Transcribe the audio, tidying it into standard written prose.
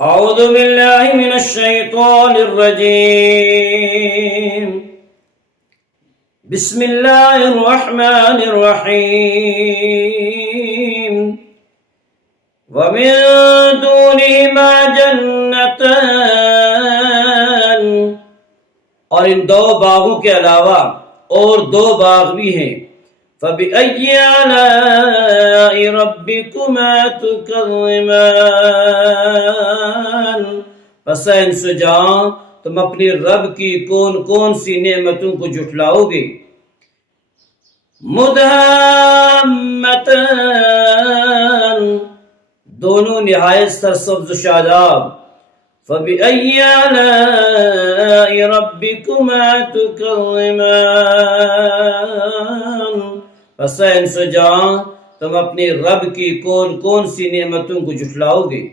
أعوذ بالله من الشيطان الرجيم. بسم الله الرحمن الرحيم. ومن دونهما जन्नतान, और इन दो बागों के अलावा और दो बाग भी हैं। फबिअय्यि आलाइ रब्बिकुमा तुकज़्ज़िमान, पस इंसजां तुम अपने रब की कौन कौन सी नेमतों को जुटलाओगे। मुदहाम्मतान, दोनों निहायत सरसब्ज़ शादाब। फबिअय्यि आलाइ रब्बिकुमा तुकज़्ज़िमान, पस इंसजां तुम अपने रब की कौन कौन सी नेमतों को जुटलाओगे।